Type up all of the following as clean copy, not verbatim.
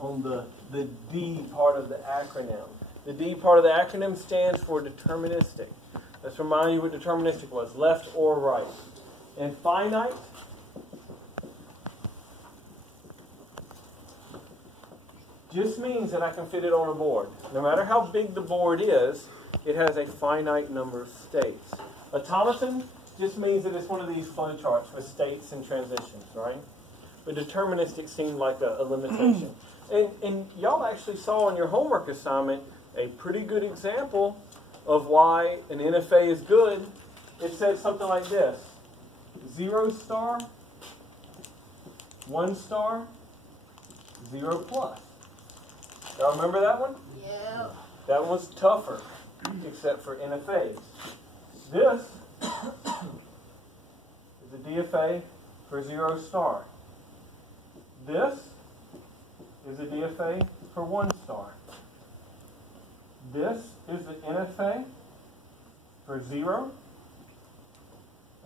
on the D part of the acronym. The D part of the acronym stands for deterministic. Let's remind you what deterministic was, left or right. And finite just means that I can fit it on a board. No matter how big the board is, it has a finite number of states. Automaton just means that it's one of these flow charts with states and transitions, right? But deterministic seemed like a limitation. And y'all actually saw on your homework assignment a pretty good example of why an NFA is good. It said something like this: 0 star, 1 star, 0 plus. Y'all remember that one? Yeah. That one was tougher, except for NFAs. This is a DFA for 0 star. This is a DFA for 1 star. This is the NFA for 0.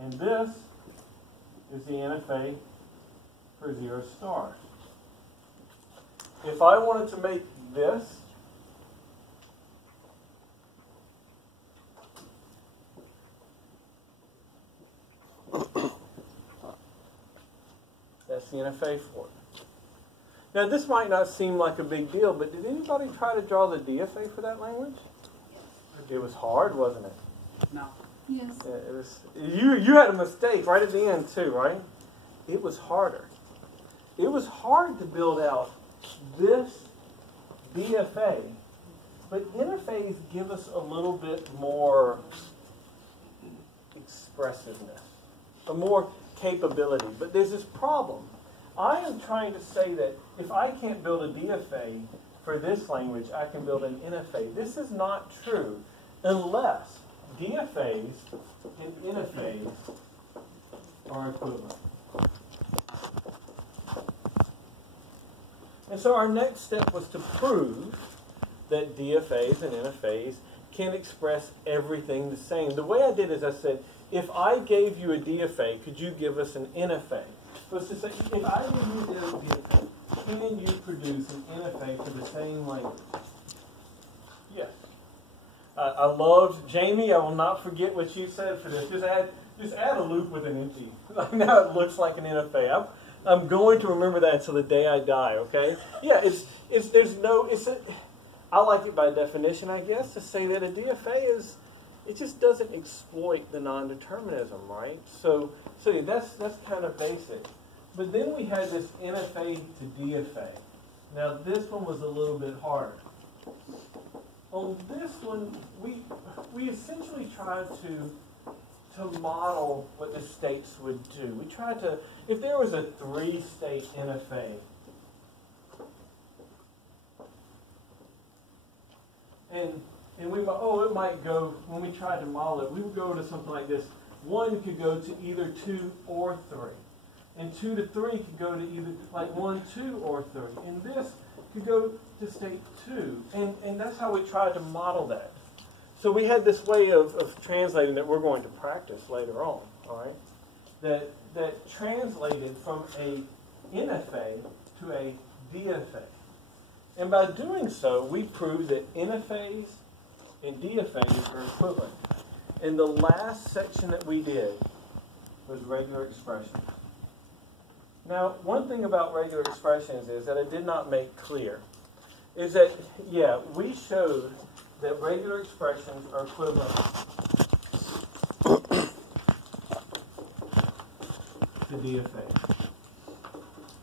And this is the NFA for 0 stars. If I wanted to make this that's the NFA for it. Now this might not seem like a big deal, but did anybody try to draw the DFA for that language? It was hard, wasn't it? No. Yes. Yeah, it was. You had a mistake right at the end too, right? It was harder. It was hard to build out this DFA, but NFAs give us a little bit more expressiveness, a more capability. But there's this problem. I am trying to say that if I can't build a DFA for this language, I can build an NFA. This is not true unless DFAs and NFAs are equivalent. And so our next step was to prove that DFAs and NFAs can express everything the same. The way I did is I said, if I gave you a DFA, could you give us an NFA? Let's just say, if I give you a DFA, can you produce an NFA for the same language? Yes. I loved, Jamie, I will not forget what you said for this. Just add a loop with an empty. Now it looks like an NFA. I'm going to remember that until the day I die, okay? Yeah, I like it by definition, I guess, to say that a DFA is, it just doesn't exploit the non-determinism, right? So yeah, that's kind of basic. But then we had this NFA to DFA. Now this one was a little bit harder. On this one, we essentially tried to model what the states would do. We tried to, if there was a 3-state NFA, and it might go, when we tried to model it, we would go to something like this. 1 could go to either 2 or 3. And 2 to 3 could go to either like 1, 2, or 3. And this could go to state 2. And that's how we tried to model that. So we had this way of translating that we're going to practice later on, all right? That translated from a NFA to a DFA. And by doing so, we proved that NFAs and DFAs are equivalent. And the last section that we did was regular expressions. Now, one thing about regular expressions is that I did not make clear, is that, yeah, we showed that regular expressions are equivalent to DFA.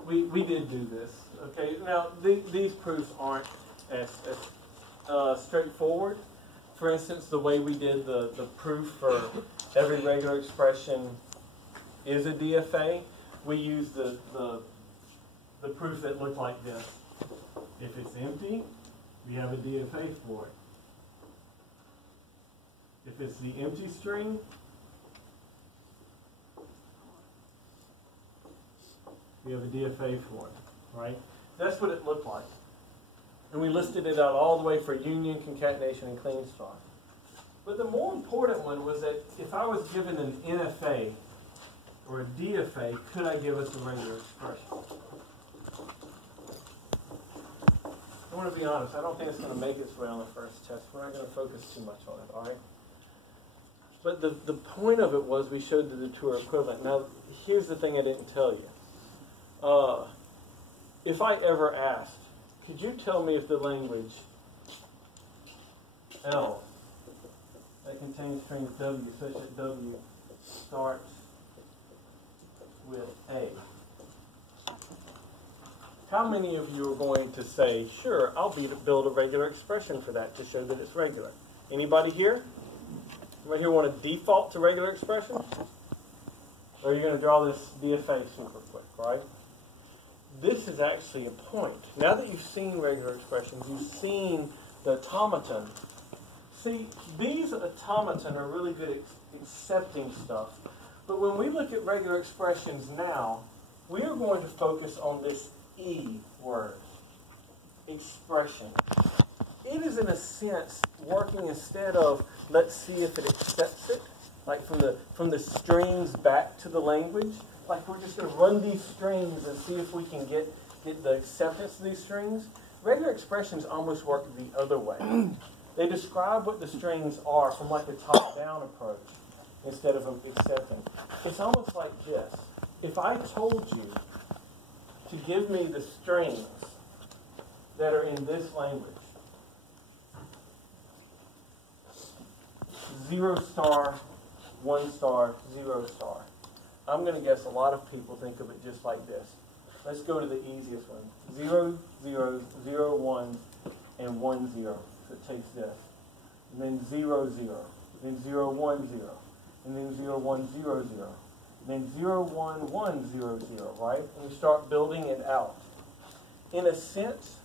We did do this, okay? Now, these proofs aren't as straightforward. For instance, the way we did the proof for every regular expression is a DFA, we used the proof that looked like this. If it's empty, we have a DFA for it. If it's the empty string, we have a DFA for it, right? That's what it looked like. And we listed it out all the way for union, concatenation, and clean star. But the more important one was that if I was given an NFA or a DFA, could I give us a regular expression? going to be honest. I don't think it's going to make its way on the first test. We're not going to focus too much on it, all right? But the point of it was we showed that the two are equivalent. Now, here's the thing I didn't tell you. If I ever asked, could you tell me if the language L that contains string W such that W starts with A? How many of you are going to say, sure, I'll build a regular expression for that to show that it's regular? Anybody here? Anybody here want to default to regular expressions? Or are you going to draw this DFA super quick, right? This is actually a point. Now that you've seen regular expressions, you've seen the automaton. See, these automaton are really good at accepting stuff. But when we look at regular expressions now, we are going to focus on this E word, expression. It is, in a sense, working instead of, let's see if it accepts it, like from the strings back to the language. Like we're just going to run these strings and see if we can get the acceptance of these strings. Regular expressions almost work the other way. They describe what the strings are from like a top-down approach instead of accepting. It's almost like this. If I told you to give me the strings that are in this language, 0 star, 1 star, 0 star. I'm going to guess a lot of people think of it just like this. Let's go to the easiest one. 0, 0, 0, 1, and 1, 0. So it takes this. And then 0, 0. Then 0, 1, 0. And then 0, 1, 0, 0. And then 0, 1, 1, 0, 0, right? And we start building it out. In a sense,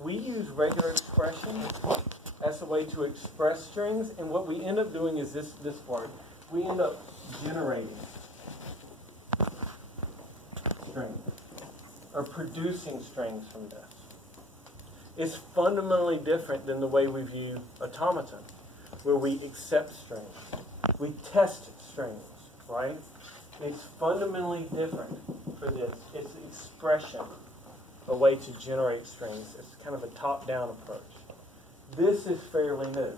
we use regular expressions as a way to express strings, and what we end up doing is this part. We end up generating strings, or producing strings from this. It's fundamentally different than the way we view automaton, where we accept strings. We test strings, right? It's fundamentally different for this. It's expression, a way to generate strings. It's kind of a top-down approach. This is fairly new.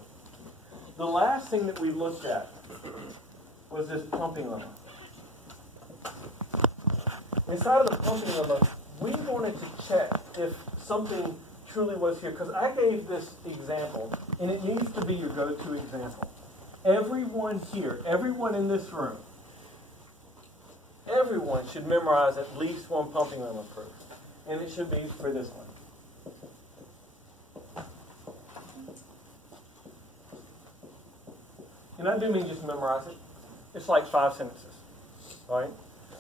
The last thing that we looked at was this pumping lemma. Inside of the pumping lemma, we wanted to check if something truly was here, because I gave this example, and it needs to be your go-to example. Everyone here, everyone in this room, everyone should memorize at least one pumping lemma proof, and it should be for this one. And I do mean just memorize it. It's like 5 sentences, right?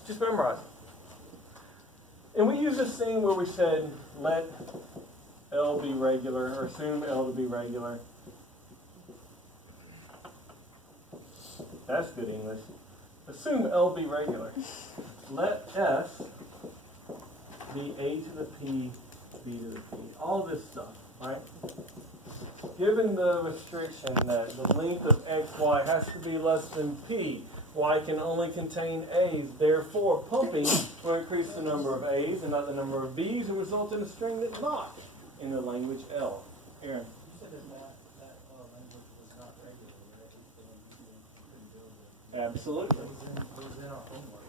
Just memorize it. And we use this thing where we said, let L be regular, or assume L to be regular. That's good English. Assume L be regular. Let S be A to the P, B to the P. All this stuff, right? Given the restriction that the length of x, y has to be less than p, y can only contain a's, therefore pumping will increase the number of a's and not the number of b's and result in a string that's not in the language L. Aaron? You said that language was not regular, right? Absolutely. It was in our homework,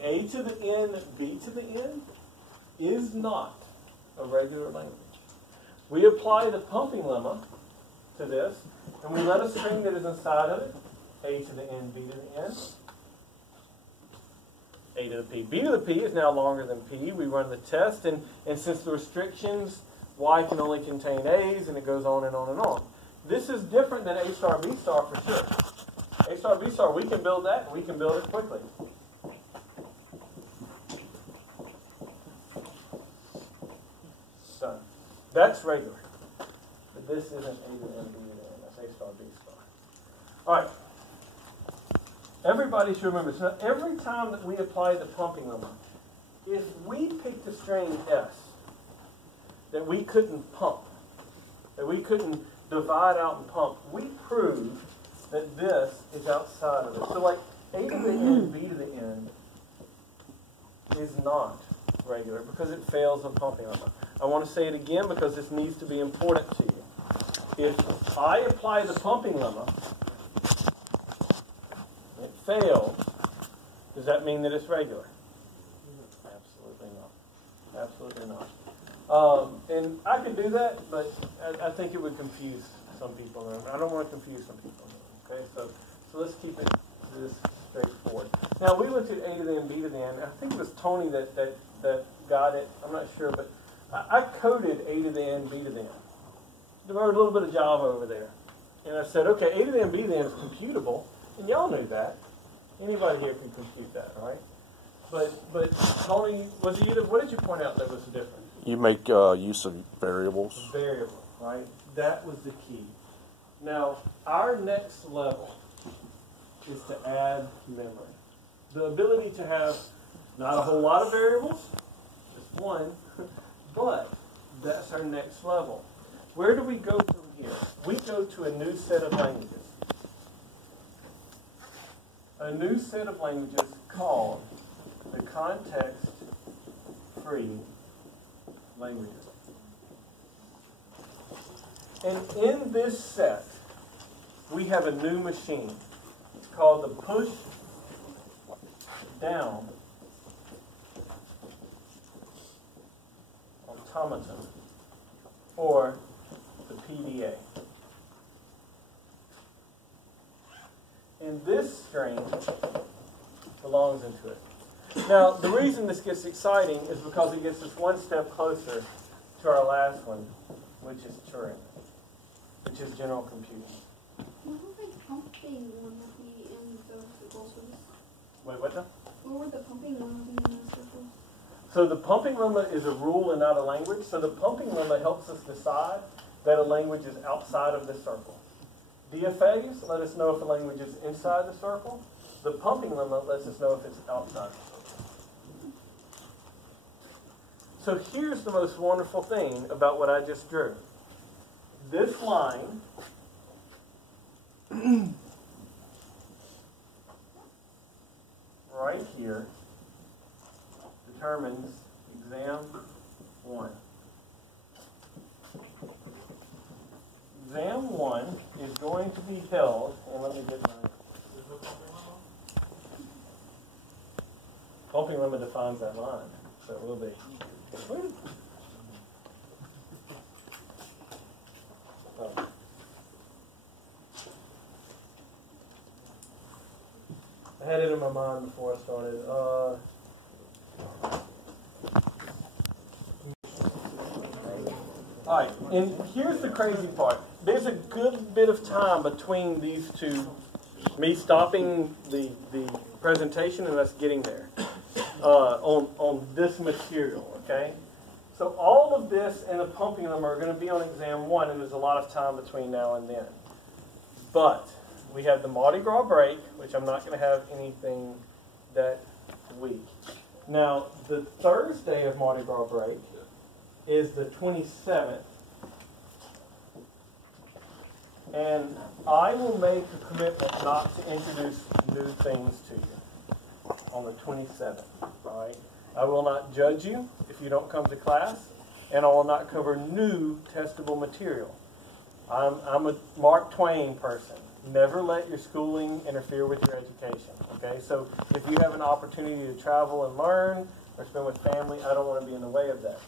I'm pretty sure. A to the n, B to the n is not a regular language. We apply the pumping lemma to this, and we let a string that is inside of it, A to the n, B to the n, A to the P. B to the P is now longer than P. We run the test, and since the restrictions, Y can only contain A's, and it goes on and on and on. This is different than A star, B star for sure. A star, B star, we can build that, and we can build it quickly. Done. That's regular. But this isn't A to N, B to N. That's A star, B star. All right. Everybody should remember, so every time that we apply the pumping lemma, if we picked a string S that we couldn't pump, that we couldn't divide out and pump, we proved that this is outside of it. So like A to the N, B to the N is not regular because it fails a pumping lemma. I want to say it again because this needs to be important to you. If I apply the pumping lemma, it fails, does that mean that it's regular? Absolutely not. Absolutely not. And I could do that, but I think it would confuse some people. I don't want to confuse some people. Okay, so let's keep it this straightforward. Now we looked at A to the N, B to the N. I think it was Tony that got it. I'm not sure, but I coded A to the N, B to the N. There was a little bit of Java over there, and I said, okay, A to the N, B to the N is computable, and y'all knew that. Anybody here can compute that, right? But Tony, what did you point out that was different? You make use of variables. Variable, right? That was the key. Now, our next level is to add memory. The ability to have not a whole lot of variables, just one, but that's our next level. Where do we go from here? We go to a new set of languages. A new set of languages called the context-free languages. And in this set, we have a new machine. It's called the push down automaton, or the PDA. And this string belongs into it. Now, the reason this gets exciting is because it gets us one step closer to our last one, which is Turing, which is general computing. What were the pumping lemma be in the circles? Wait, what now? What were the pumping lemma be in the circles? So the pumping lemma is a rule and not a language. So the pumping lemma helps us decide that a language is outside of the circle. DFAs let us know if a language is inside the circle. The pumping lemma lets us know if it's outside the circle. So here's the most wonderful thing about what I just drew. This line right here determines exam 1. Exam 1 is going to be held, and let me get my pumping lemma defines that line, so it will be. Oh. I had it in my mind before I started. Alright, and here's the crazy part. There's a good bit of time between these two, me stopping the presentation and us getting there on this material, okay? So all of this and the pumping lemma are going to be on exam 1, and there's a lot of time between now and then. But we have the Mardi Gras break, which I'm not going to have anything that week. Now, the Thursday of Mardi Gras break is the 27th. And I will make a commitment not to introduce new things to you on the 27th. All right? I will not judge you if you don't come to class, and I will not cover new testable material. I'm a Mark Twain person. Never let your schooling interfere with your education. Okay? So if you have an opportunity to travel and learn or spend with family, I don't want to be in the way of that.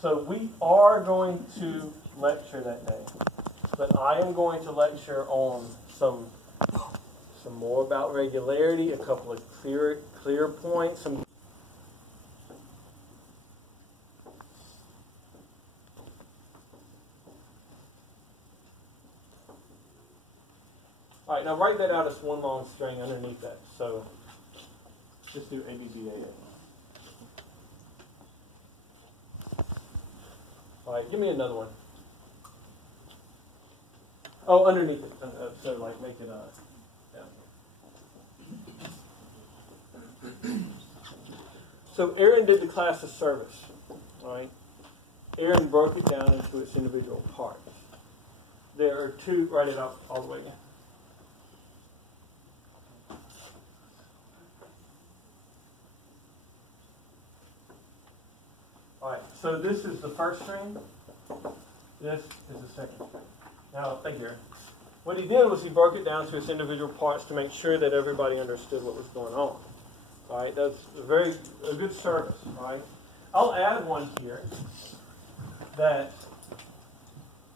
So we are going to lecture that day. But I am going to lecture on some more about regularity, a couple of clear points, some All right, now write that out as one long string underneath that. So just do ABBAA. All right, give me another one. Oh, underneath it. So like make it down here. So Aaron did the class of service. All right. Aaron broke it down into its individual parts. There are two. Write it out all the way again. All right, so this is the first string. This is the second string. Now, think here. What he did was he broke it down to its individual parts to make sure that everybody understood what was going on. All right, that's a good service. All right, I'll add one here that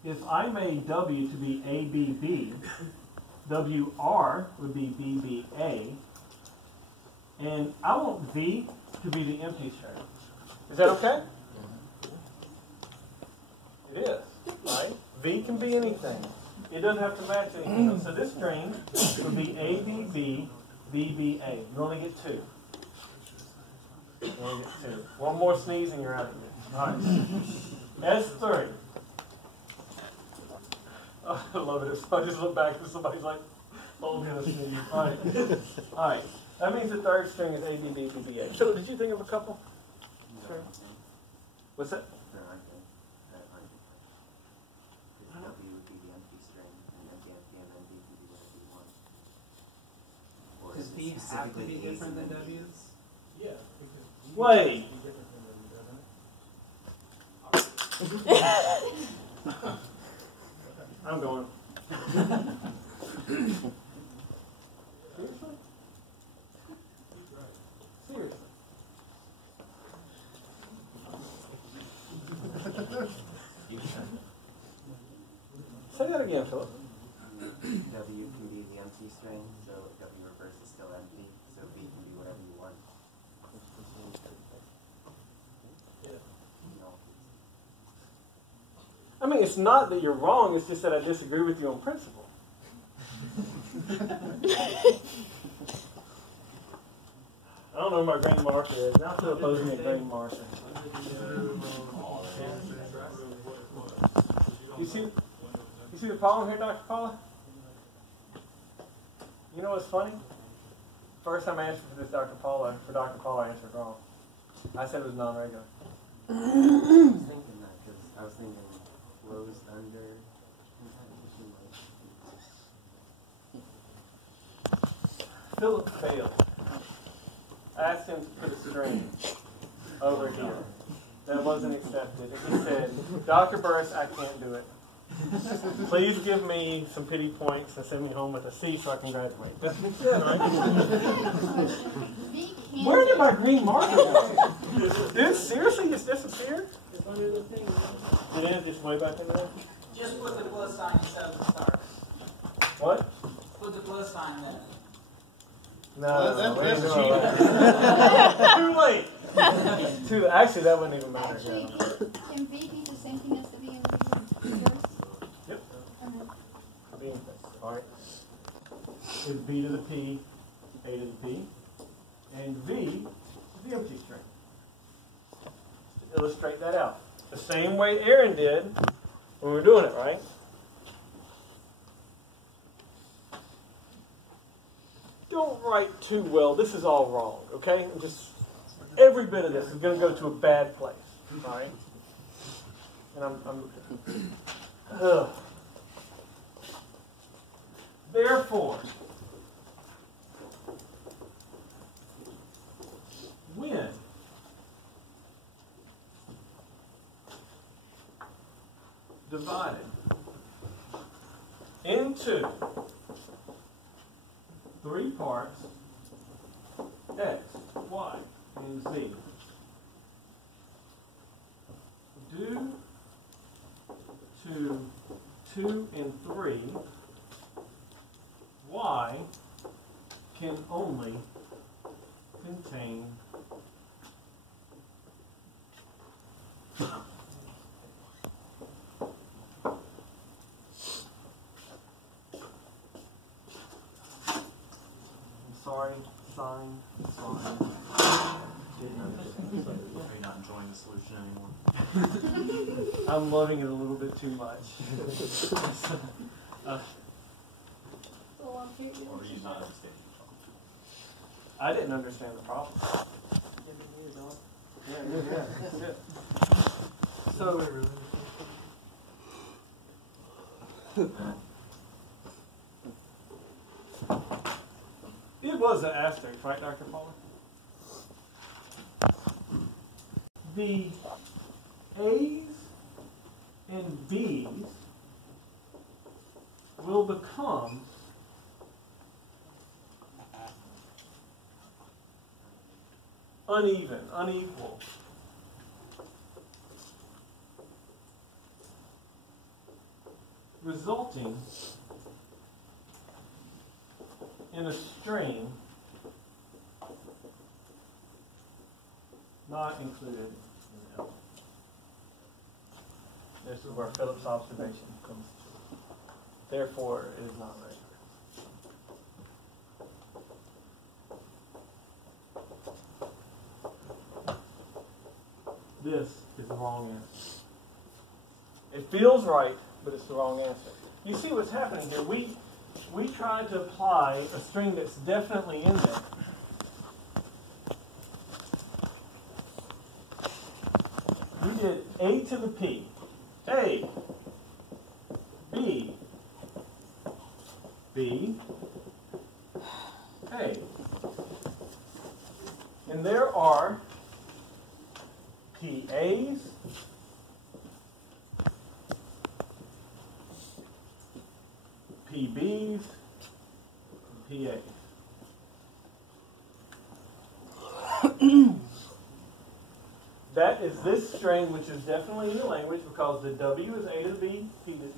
if I made W to be ABB, WR would be BBA, and I want V to be the empty string. Is that okay? It is, right? V can be anything. It doesn't have to match anything else. So this string would be ABB, BBA. You only get two. You only get two. One more sneeze and you're out of here. All right. S3. Oh, I love it. So I just look back and somebody's like, oh, I'm going to sneeze. All right. All right. That means the third string is ABB, BBA. So did you think of a couple? Sure. What's that? Does B have to be different than W's? Yeah, because B Wait. should be different than W, doesn't it? I'm going. Seriously? Seriously? Say that again, Philip. W can be the empty string, so W reverse is still empty, so B can be whatever you want. I mean, it's not that you're wrong, it's just that I disagree with you on principle. I don't know where my green marker is. Now Philip owes me a green marker. You see the problem here, Dr. Paula? You know what's funny? First time I answered for Dr. Paula, I answered wrong. I said it was non-regular. I was thinking that because I was thinking closed under. Philip failed. I asked him to put a string over here. That wasn't accepted. He said, Dr. Burris, I can't do it. Please give me some pity points and send me home with a C so I can graduate. That's what he said, right? Where did my green marker go? Dude, seriously, it's disappeared? It's under the thing. It is, it's way back in there. Just put the plus sign instead of the star. What? Put the plus sign there. No, That's too late. Too late. Actually, that wouldn't even matter. Actually, can V be the same thing as the V in the reverse? Yep. Okay. All right. It's B to the P, A to the P, and V is the empty string. To illustrate that out. The same way Aaron did when we were doing it, right? Don't write too well. This is all wrong, okay? Every bit of this is going to go to a bad place, all right? And Therefore, when divided into 3 parts, X, Y, and Z, due to 2 and 3, Y can only contain sorry, sign. Didn't understand. Are you not enjoying the solution anymore? I'm loving it a little bit too much. So I'm here. Or are you not understanding? I didn't understand the problem. Yeah. So, it was an asterisk, right, Dr. Paula? the A's and B's will become uneven, unequal. Resulting in a string not included in L. This is where Phillips' observation comes to. Therefore, it is not measured. This is the wrong answer. It feels right, but it's the wrong answer. You see what's happening here? We tried to apply a string that's definitely in there. We did A to the P. A, B, B, A. And there are PAs, PBs, and PAs. That is this string, which is definitely in the language because the W is A to the B,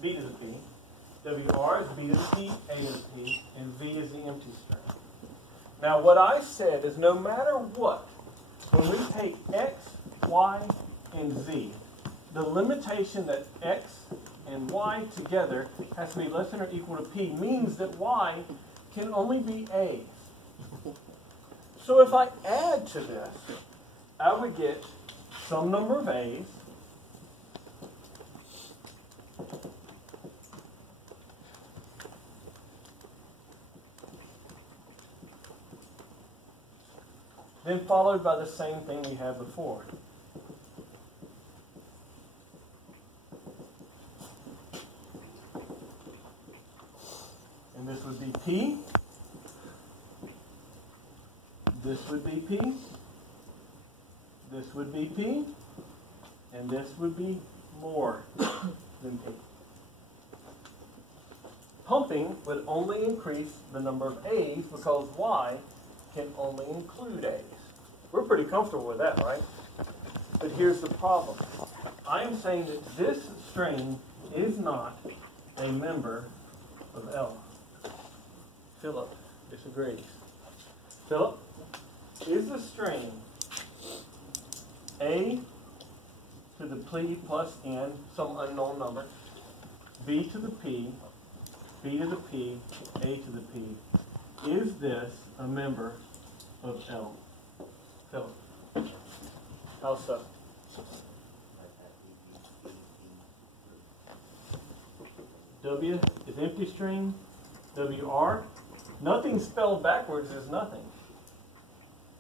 B to the P. WR is B to the P, A to the P, and V is the empty string. Now what I said is no matter what, when we take X, Y, and Z, the limitation that X and Y together has to be less than or equal to P means that Y can only be A. So if I add to this, I would get some number of A's then followed by the same thing we had before. And this would be P. This would be P. This would be P. And this would be more than P. Pumping would only increase the number of A's because Y can only include A's. We're pretty comfortable with that, right? But here's the problem. I am saying that this string is not a member of L. Philip disagrees. Philip, is the string A to the P plus N, some unknown number, B to the P, B to the P, A to the P, is this a member of L? Philip, how so? W is empty string. WR, nothing spelled backwards is nothing.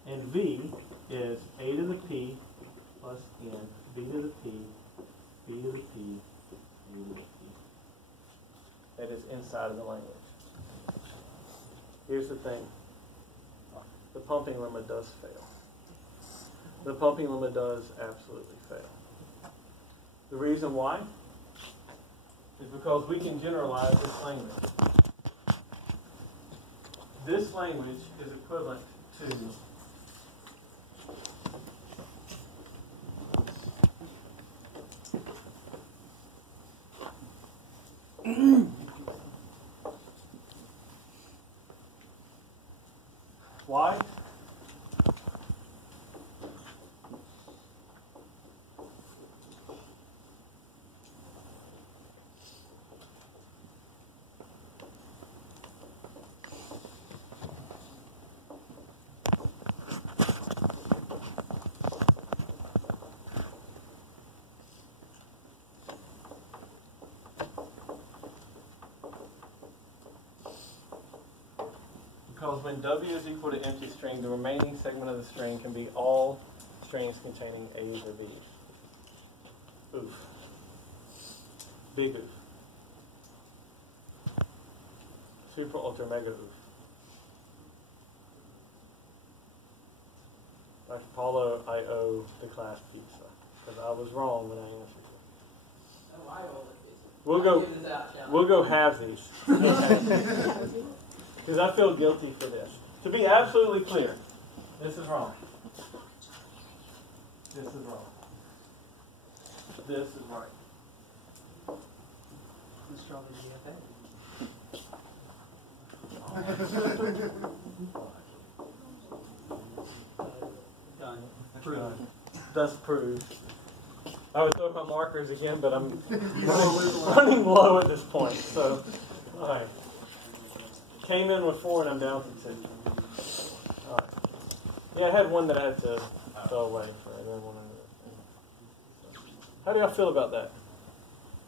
And V is A to the P plus N, B to the P, B to the P, A to the P. That is inside of the language. Here's the thing. The pumping limit does fail. The pumping limit does absolutely fail. The reason why is because we can generalize this language. This language is equivalent to why? Because when W is equal to empty string, the remaining segment of the string can be all strings containing A's or B's. Oof. Big oof. Super ultra mega oof. Dr. Paulo, I owe the class pizza because I was wrong when I answered it. Oh, I owe it. We'll I'll go. give this out, shall I? We'll go halve these. Because I feel guilty for this. To be absolutely clear, this is wrong. This is wrong. This is right. The strawberry BFA. Done. Proved. Thus proved. I would throw my markers again, but I'm running low at this point. So, all right. Came in with 4 and I'm down to 2. All right. Yeah, I had one that I had to throw away for I didn't want to. How do y'all feel about that?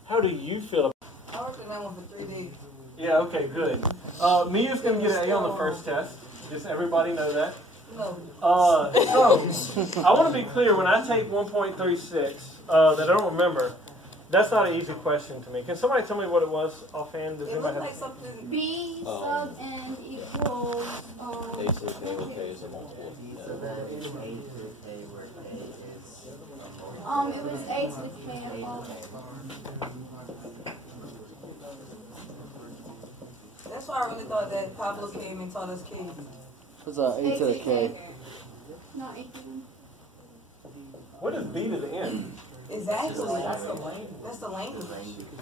How do you feel about I worked on that one for 3 days. Yeah, okay, good. Mia's going to get an A on the first test. Just everybody know that. No. So, I want to be clear, when I take 1.36, that I don't remember, that's not an easy question to me. Can somebody tell me what it was offhand? Does It anybody looked like have? something. B sub n equals A to the K where K is a multiple. So then A to the K where K is a multiple. it was a to the k above. That's why I really thought that Pablo came and taught us K. What's A to the K? Not a to the What is B to the N? Exactly. That's the language. That's the language.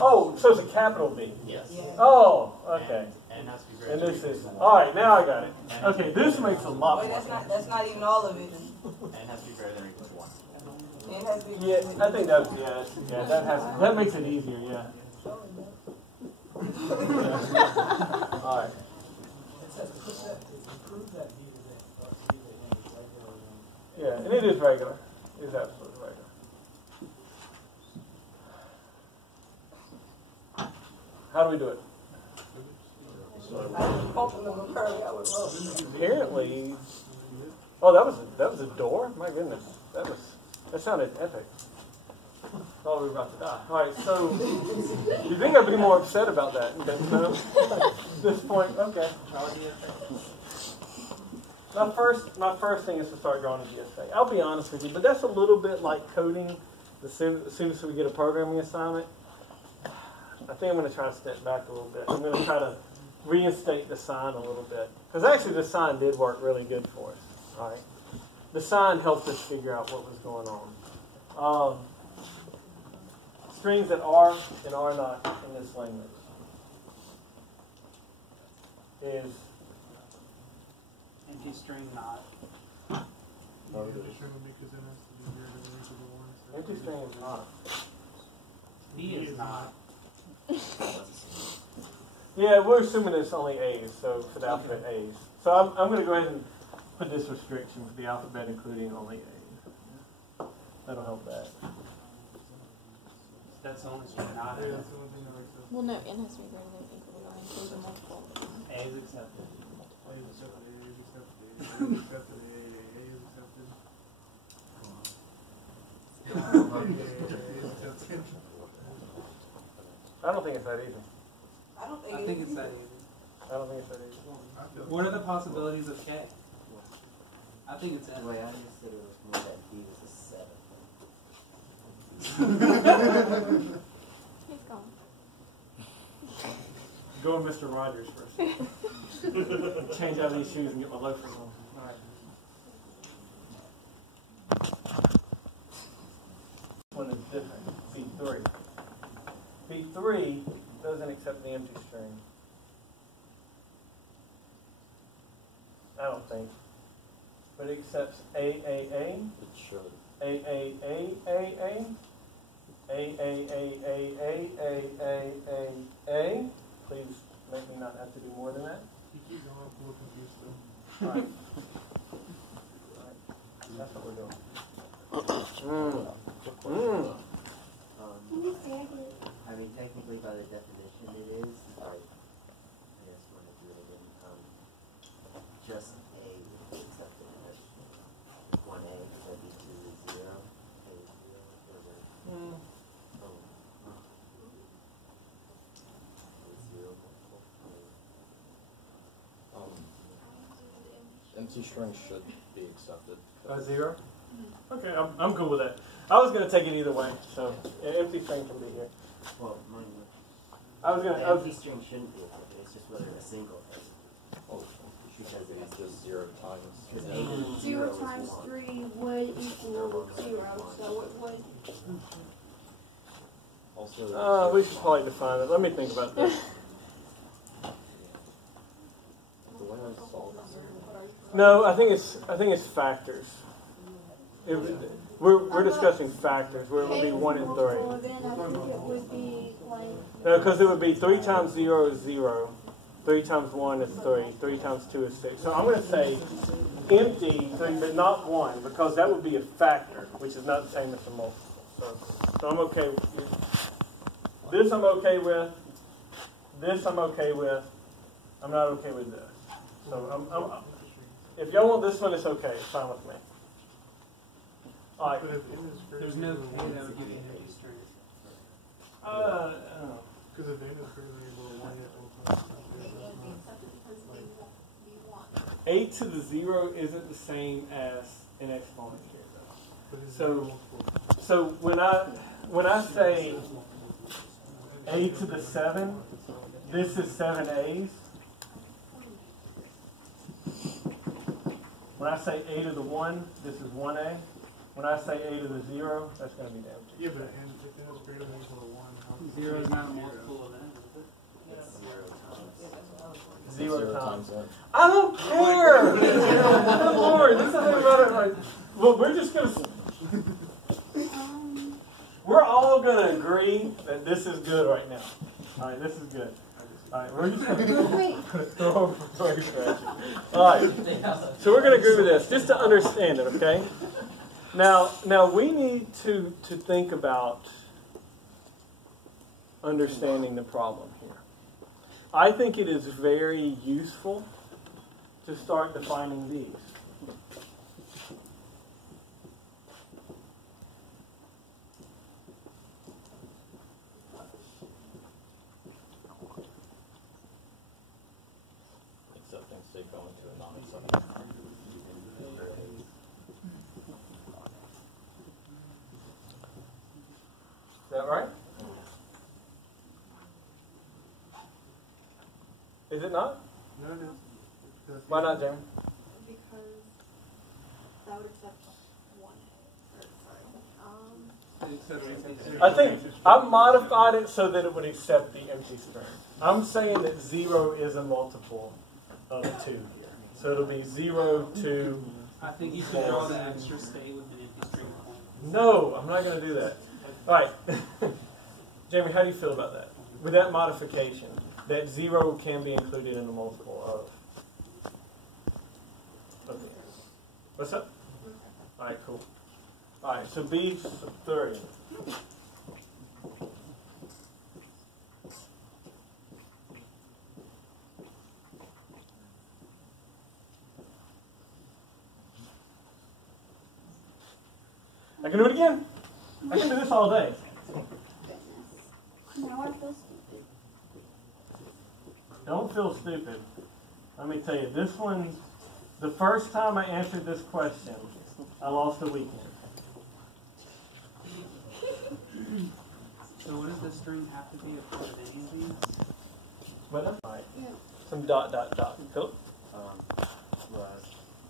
Oh, so it's a capital B. Yes. Yeah. Oh, okay. And has to be And graduated. this is, alright, now I got it. Okay, this makes a lot Wait, more that's sense. not even all of it. And has to be greater than or equal to 1. It has to be. Yeah, I think that's, that makes it easier, yeah. Alright. Yeah, and it is regular. It is absolutely regular. How do we do it? Apparently, oh, that was a door. My goodness, that sounded epic. Thought we were about to die. All right, so you think I'd be more upset about that? Okay, no. At this point, okay. My first thing is to start drawing a GSA. I'll be honest with you, but that's a little bit like coding. As soon as we get a programming assignment, I think I'm going to try to step back a little bit. I'm going to try to reinstate the sign a little bit. Because actually the sign did work really good for us. All right. The sign helped us figure out what was going on. Strings that are and are not in this language is Empty string not. empty string is not. B is not. Yeah, we're assuming it's only A's, so for the alphabet A's. So I'm going to go ahead and put this restriction for the alphabet including only A's. That'll help that. That's the only string not. Well, no, n has to be greater than or equal to 1, include a multiple. A is accepted. I don't think it's that easy. I don't think I think it's that easy. I don't think it's that easy. What are the possibilities of K? I think it's The N. way I understood it was more that B was a 7. He's gone. Go with Mr. Rogers first. Change out these shoes and get my loafers on. All right. This one is different. B3. B3 doesn't accept the empty string. I don't think. But it accepts AAA, It should. AAAAA, AAAAAAAA. Please make me not have to do more than that. All right. That's what we're doing. I mean, technically by the definition it is, but I guess when it really just A would be accepted as 1A, because B2 is 0, A is 0, or A is 0, In empty string should be accepted. 0? Okay, I'm cool with that. I was going to take it either way, so empty string can be here. Well, I was going the to. empty string shouldn't be accepted. It's just whether a single is. Oh, Because it's it's just 0 times. because 0 times 3 would equal 0, so it would. Also, We should probably define it. Let me think about this. the way I solved this, No, I think it's factors. We're discussing factors where it would be 1 and 3. Well, then I think it would be like. No, because it would be 3 times 0 is 0. 3 times 1 is 3. 3 times 2 is 6. So I'm going to say empty 3, but not 1, because that would be a factor, which is not the same as a multiple. So I'm okay with this. I'm okay with. This I'm okay with. I'm not okay with this. So if y'all want this one, it's okay. It's fine with me. All right. There's no K that would give you an empty string. Because if Dana's greater than equal to 1 yet, A to the 0 isn't the same as an exponent here, though. So when I say A to the 7, this is 7 A's. When I say A to the 1, this is 1A. When I say A to the 0, that's going to be empty. yeah, but if Dana's greater than equal to 1, how 0 is not a multiple of that, is it? It's 0 times. 0 times. it. I don't care! Good Lord, this isn't about it. Like, well, we're just going to... We're all going to agree that this is good right now. All right, this is good. All right, we're just going to throw over trash. All right, so we're going to agree with this, just to understand it, okay? Now we need to think about understanding the problem here. I think it is very useful to start defining these. Accepting state going to a non-accepting. Is that right? Is it not? no, it is. Why not, Jamie? Because that would accept 1. Sorry. I think I modified it so that it would accept the empty string. I'm saying that 0 is a multiple of 2 here. So it'll be 0, 2. I think you should draw the extra state with an empty string point. No, I'm not going to do that. All right. Jamie, how do you feel about that? With that modification, that 0 can be included in the multiple of. Okay. What's up? All right, cool. All right, so B sub 3. I can do it again. I can do this all day. Now I feel stupid. Don't feel stupid. Let me tell you, this one, the first time I answered this question, I lost a weekend. So what does the string have to be a part of any of these? But all right. Yeah. Some dot, dot, dot. Philip?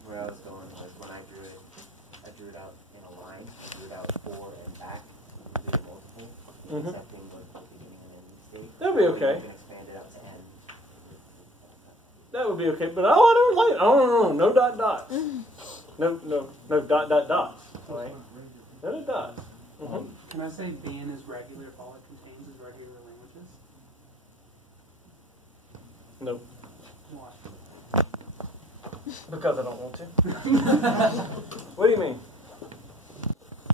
Where I was going was when I drew it out in a line. I drew it out forward and back. And do a multiple. Accepting both the beginning and ending state. That would be okay. You can expand it out to n. That would be okay. But I don't like it. Oh, no dot, dots. No dot, dot, dots. All right? No dots. Can I say ban is regular if all it contains is regular languages? No, Why? because I don't want to. What do you mean?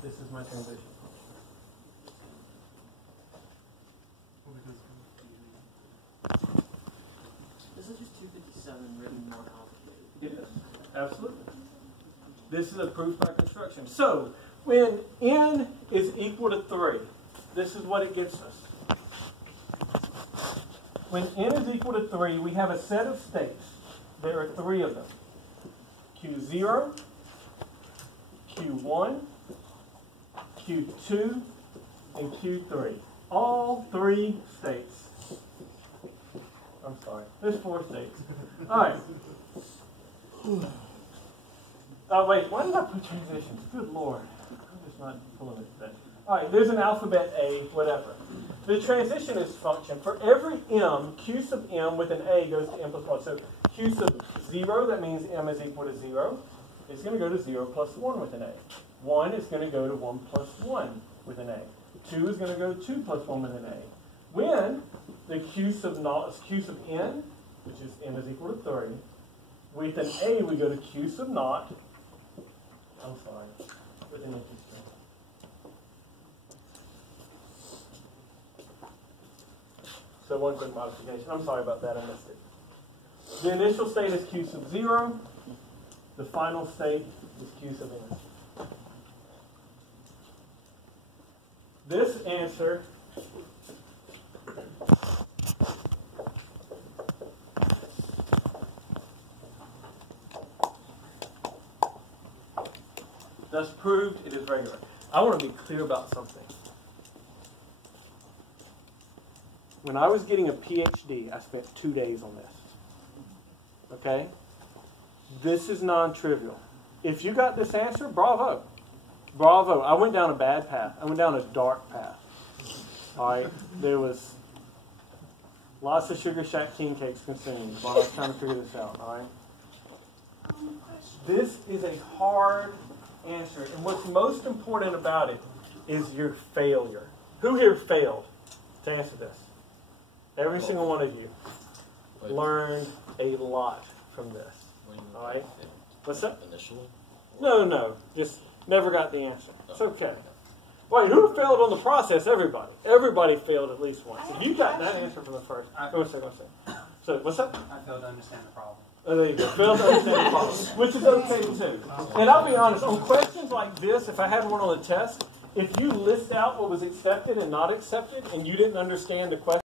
This is my transition. Isn't just 257 written more complicated? Yes, absolutely. This is a proof by construction. So, when n is equal to 3, this is what it gets us. When n is equal to 3, we have a set of states. There are 3 of them. Q0, Q1, Q2, and Q3. All 3 states. I'm sorry. There's 4 states. All right. Oh, wait. Why did I put transitions? Good Lord. I'm just not pulling it today. All right. There's an alphabet A, whatever. The transition is function. For every M, Q sub M with an A goes to M plus 1. So Q sub 0, that means M is equal to 0. It's going to go to 0 plus 1 with an A. 1 is going to go to 1 plus 1 with an A. 2 is going to go to 2 plus 1 with an A. When the Q sub N, which is M is equal to 3, with an A we go to Q sub naught. I'm sorry, with an empty string. So one quick modification. I'm sorry about that, I missed it. The initial state is Q sub 0. The final state is Q sub N. This answer thus proved it is regular. I want to be clear about something. When I was getting a PhD, I spent 2 days on this. Okay? This is non-trivial. If you got this answer, bravo. Bravo. I went down a bad path. I went down a dark path. All right? There was lots of Sugar Shack king cakes consumed while I was trying to figure this out. All right? This is a hard answer. And what's most important about it is your failure. Who here failed to answer this? Every single one of you learned a lot from this. All right? What's that? Initially? No. Just never got the answer. It's okay. Wait, who failed on the process? Everybody. Everybody failed at least once. If you got that answer from the first. One second. So, what's that? I failed to understand the problem. Oh, there you go. Failed to understand the problem. Which is okay too. And I'll be honest, on questions like this, if I had one on the test, if you list out what was accepted and not accepted, and you didn't understand the question,